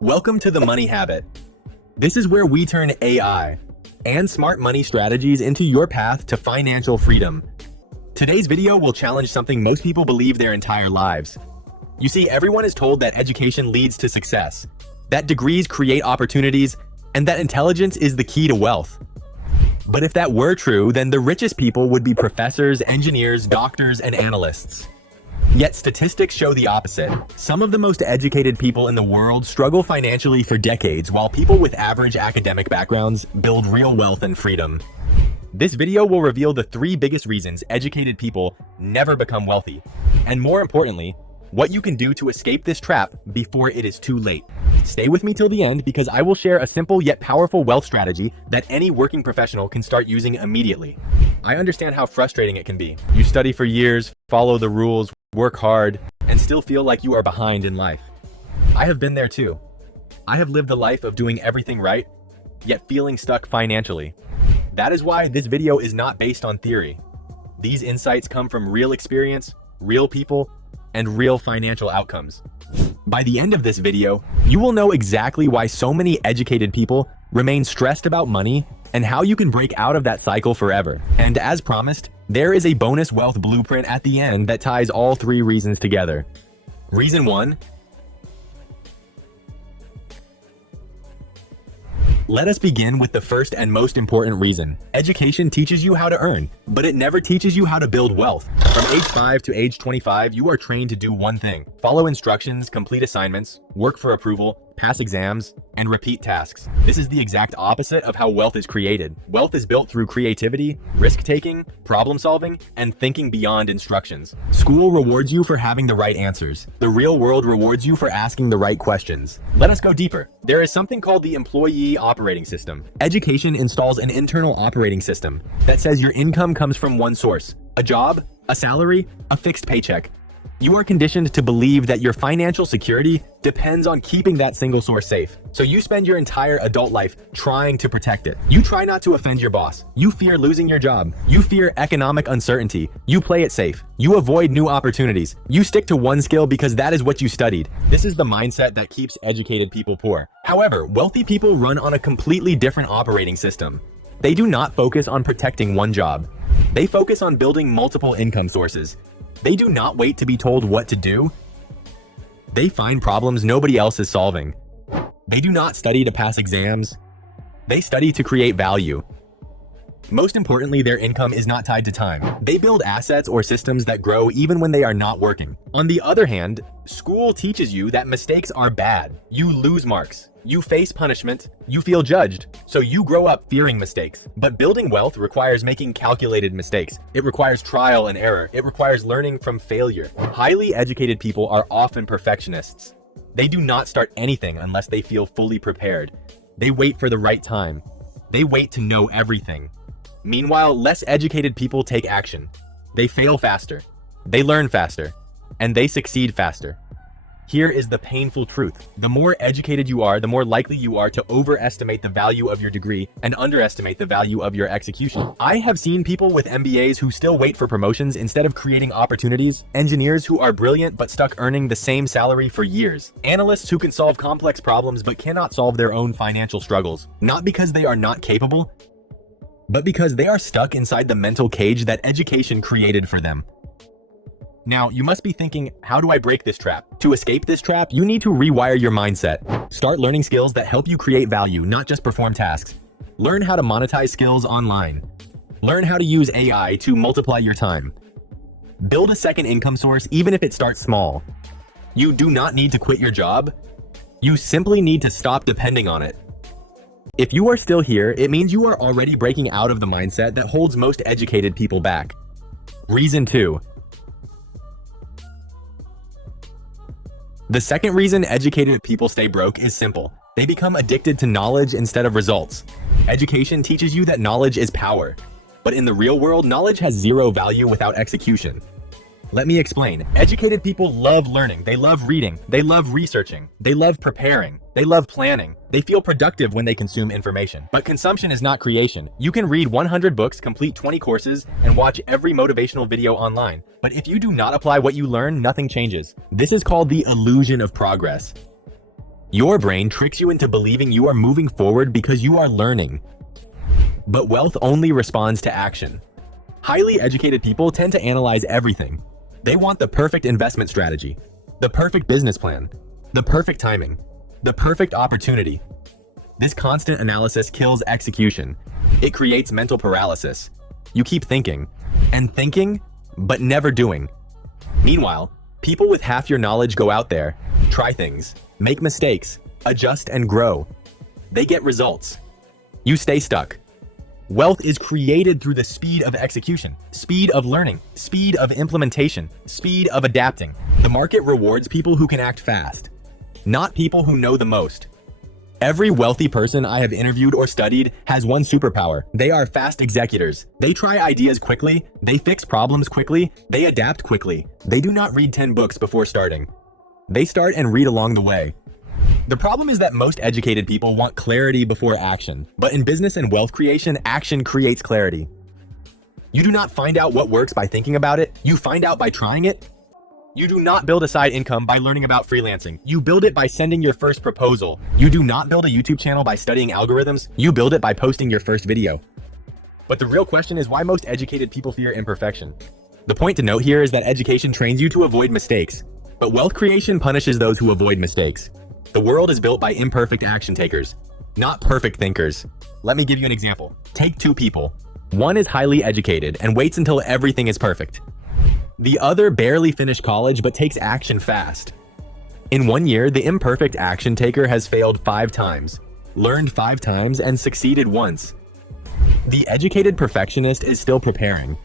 Welcome to the Money Habit. This is where we turn AI and smart money strategies into your path to financial freedom. Today's video will challenge something most people believe their entire lives. You see, everyone is told that education leads to success, that degrees create opportunities, and that intelligence is the key to wealth. But if that were true, then the richest people would be professors, engineers, doctors, and analysts. Yet statistics show the opposite. Some of the most educated people in the world struggle financially for decades, while people with average academic backgrounds build real wealth and freedom. This video will reveal the 3 biggest reasons educated people never become wealthy, and more importantly, what you can do to escape this trap before it is too late. Stay with me till the end because I will share a simple yet powerful wealth strategy that any working professional can start using immediately. I understand how frustrating it can be. You study for years, follow the rules, work hard, and still feel like you are behind in life. I have been there too. I have lived the life of doing everything right, yet feeling stuck financially. That is why this video is not based on theory. These insights come from real experience, real people, and real financial outcomes. By the end of this video, you will know exactly why so many educated people remain stressed about money and how you can break out of that cycle forever. And as promised, there is a bonus wealth blueprint at the end that ties all 3 reasons together. Reason 1. Let us begin with the first and most important reason. Education teaches you how to earn, but it never teaches you how to build wealth. From age 5 to age 25, you are trained to do one thing: follow instructions, complete assignments, work for approval, pass exams, and repeat tasks. This is the exact opposite of how wealth is created. Wealth is built through creativity, risk-taking, problem-solving, and thinking beyond instructions. School rewards you for having the right answers. The real world rewards you for asking the right questions. Let us go deeper. There is something called the employee operating system. Education installs an internal operating system that says your income comes from one source: a job, a salary, a fixed paycheck. You are conditioned to believe that your financial security depends on keeping that single source safe. So you spend your entire adult life trying to protect it. You try not to offend your boss. You fear losing your job. You fear economic uncertainty. You play it safe. You avoid new opportunities. You stick to one skill because that is what you studied. This is the mindset that keeps educated people poor. However, wealthy people run on a completely different operating system. They do not focus on protecting one job. They focus on building multiple income sources. They do not wait to be told what to do. They find problems nobody else is solving. They do not study to pass exams. They study to create value. Most importantly, their income is not tied to time. They build assets or systems that grow even when they are not working. On the other hand, school teaches you that mistakes are bad. You lose marks. You face punishment. You feel judged. So you grow up fearing mistakes. But building wealth requires making calculated mistakes. It requires trial and error. It requires learning from failure. Highly educated people are often perfectionists. They do not start anything unless they feel fully prepared. They wait for the right time. They wait to know everything. Meanwhile, less educated people take action. They fail faster, they learn faster, and they succeed faster. Here is the painful truth. The more educated you are, the more likely you are to overestimate the value of your degree and underestimate the value of your execution. I have seen people with MBAs who still wait for promotions instead of creating opportunities, engineers who are brilliant but stuck earning the same salary for years, analysts who can solve complex problems but cannot solve their own financial struggles. Not because they are not capable, but because they are stuck inside the mental cage that education created for them. Now, you must be thinking, how do I break this trap? To escape this trap, you need to rewire your mindset. Start learning skills that help you create value, not just perform tasks. Learn how to monetize skills online. Learn how to use AI to multiply your time. Build a second income source, even if it starts small. You do not need to quit your job. You simply need to stop depending on it. If you are still here, it means you are already breaking out of the mindset that holds most educated people back. Reason 2. The second reason educated people stay broke is simple. They become addicted to knowledge instead of results. Education teaches you that knowledge is power. But in the real world, knowledge has zero value without execution. Let me explain. Educated people love learning. They love reading. They love researching. They love preparing. They love planning. They feel productive when they consume information. But consumption is not creation. You can read 100 books, complete 20 courses, and watch every motivational video online. But if you do not apply what you learn, nothing changes. This is called the illusion of progress. Your brain tricks you into believing you are moving forward because you are learning. But wealth only responds to action. Highly educated people tend to analyze everything. They want the perfect investment strategy, the perfect business plan, the perfect timing, the perfect opportunity. This constant analysis kills execution. It creates mental paralysis. You keep thinking, and thinking, but never doing. Meanwhile, people with half your knowledge go out there, try things, make mistakes, adjust and grow. They get results. You stay stuck. Wealth is created through the speed of execution, speed of learning, speed of implementation, speed of adapting. The market rewards people who can act fast, not people who know the most. Every wealthy person I have interviewed or studied has one superpower. They are fast executors. They try ideas quickly, they fix problems quickly, they adapt quickly. They do not read 10 books before starting. They start and read along the way. The problem is that most educated people want clarity before action. But in business and wealth creation, action creates clarity. You do not find out what works by thinking about it. You find out by trying it. You do not build a side income by learning about freelancing. You build it by sending your first proposal. You do not build a YouTube channel by studying algorithms. You build it by posting your first video. But the real question is why most educated people fear imperfection. The point to note here is that education trains you to avoid mistakes, but wealth creation punishes those who avoid mistakes. The world is built by imperfect action takers, not perfect thinkers. Let me give you an example. Take two people. One is highly educated and waits until everything is perfect. The other barely finished college but takes action fast. In 1 year, the imperfect action taker has failed 5 times, learned 5 times, and succeeded once. The educated perfectionist is still preparing.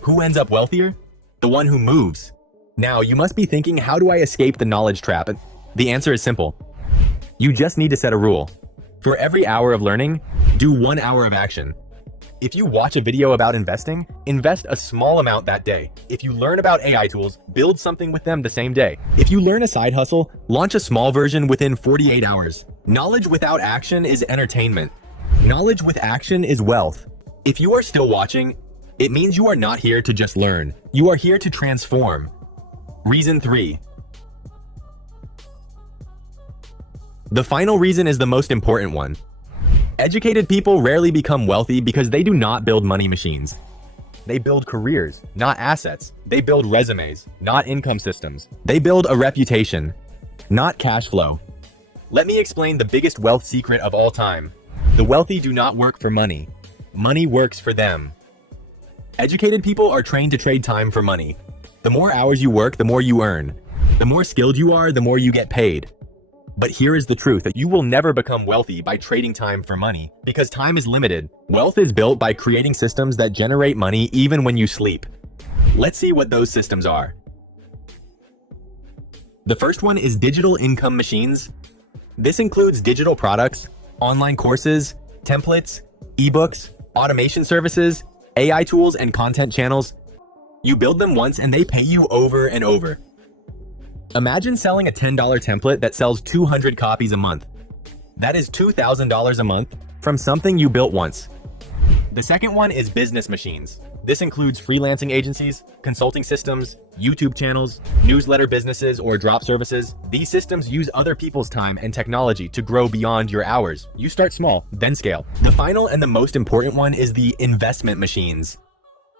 Who ends up wealthier? The one who moves. Now, you must be thinking, how do I escape the knowledge trap? The answer is simple. You just need to set a rule. For every hour of learning, do 1 hour of action. If you watch a video about investing, invest a small amount that day. If you learn about AI tools, build something with them the same day. If you learn a side hustle, launch a small version within 48 hours. Knowledge without action is entertainment. Knowledge with action is wealth. If you are still watching, it means you are not here to just learn. You are here to transform. Reason 3. The final reason is the most important one. Educated people rarely become wealthy because they do not build money machines. They build careers, not assets. They build resumes, not income systems. They build a reputation, not cash flow. Let me explain the biggest wealth secret of all time. The wealthy do not work for money. Money works for them. Educated people are trained to trade time for money. The more hours you work, the more you earn. The more skilled you are, the more you get paid. But here is the truth, that you will never become wealthy by trading time for money, because time is limited. Wealth is built by creating systems that generate money even when you sleep. Let's see what those systems are. The first one is digital income machines. This includes digital products, online courses, templates, ebooks, automation services, AI tools, and content channels. You build them once and they pay you over and over. Imagine selling a $10 template that sells 200 copies a month. That is $2,000 a month from something you built once. The second one is business machines. This includes freelancing agencies, consulting systems, YouTube channels, newsletter businesses, or drop services. These systems use other people's time and technology to grow beyond your hours. You start small, then scale. The final and the most important one is the investment machines.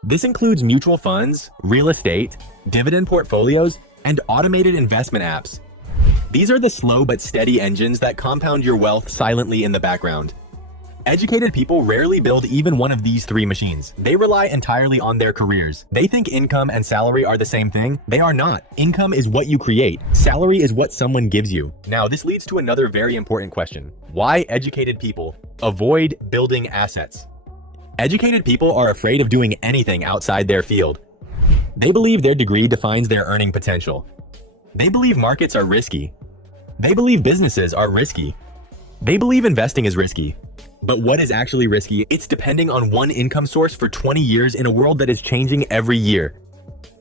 This includes mutual funds, real estate, dividend portfolios, and automated investment apps. These are the slow but steady engines that compound your wealth silently in the background. Educated people rarely build even one of these 3 machines. They rely entirely on their careers. They think income and salary are the same thing. They are not. Income is what you create. Salary is what someone gives you. Now, this leads to another very important question. Why educated people avoid building assets? Educated people are afraid of doing anything outside their field. They believe their degree defines their earning potential. They believe markets are risky. They believe businesses are risky. They believe investing is risky. But what is actually risky? It's depending on one income source for 20 years in a world that is changing every year.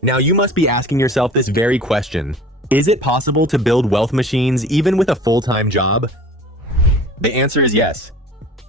Now you must be asking yourself this very question. Is it possible to build wealth machines even with a full-time job? The answer is yes.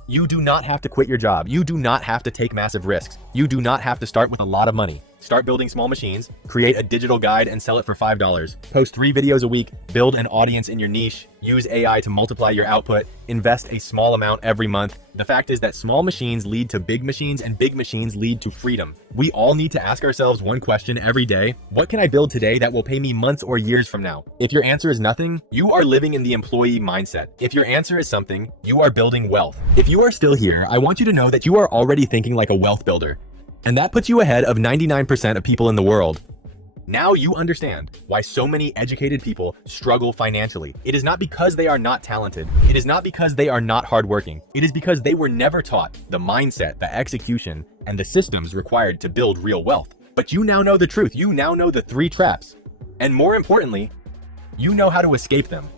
You do not have to quit your job. You do not have to take massive risks. You do not have to start with a lot of money. Start building small machines, create a digital guide and sell it for $5. Post 3 videos a week, build an audience in your niche, use AI to multiply your output, invest a small amount every month. The fact is that small machines lead to big machines and big machines lead to freedom. We all need to ask ourselves one question every day: what can I build today that will pay me months or years from now? If your answer is nothing, you are living in the employee mindset. If your answer is something, you are building wealth. If you are still here, I want you to know that you are already thinking like a wealth builder. And that puts you ahead of 99% of people in the world. Now you understand why so many educated people struggle financially. It is not because they are not talented. It is not because they are not hardworking. It is because they were never taught the mindset, the execution, and the systems required to build real wealth. But you now know the truth. You now know the 3 traps. And more importantly, you know how to escape them.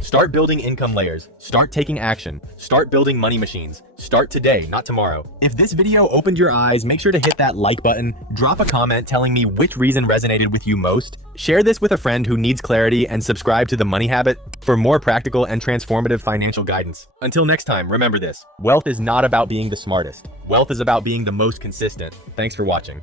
Start building income layers. Start taking action. Start building money machines. Start today, not tomorrow. If this video opened your eyes, make sure to hit that like button, drop a comment telling me which reason resonated with you most, share this with a friend who needs clarity, and subscribe to The Money Habit for more practical and transformative financial guidance. Until next time, remember this: wealth is not about being the smartest. Wealth is about being the most consistent. Thanks for watching.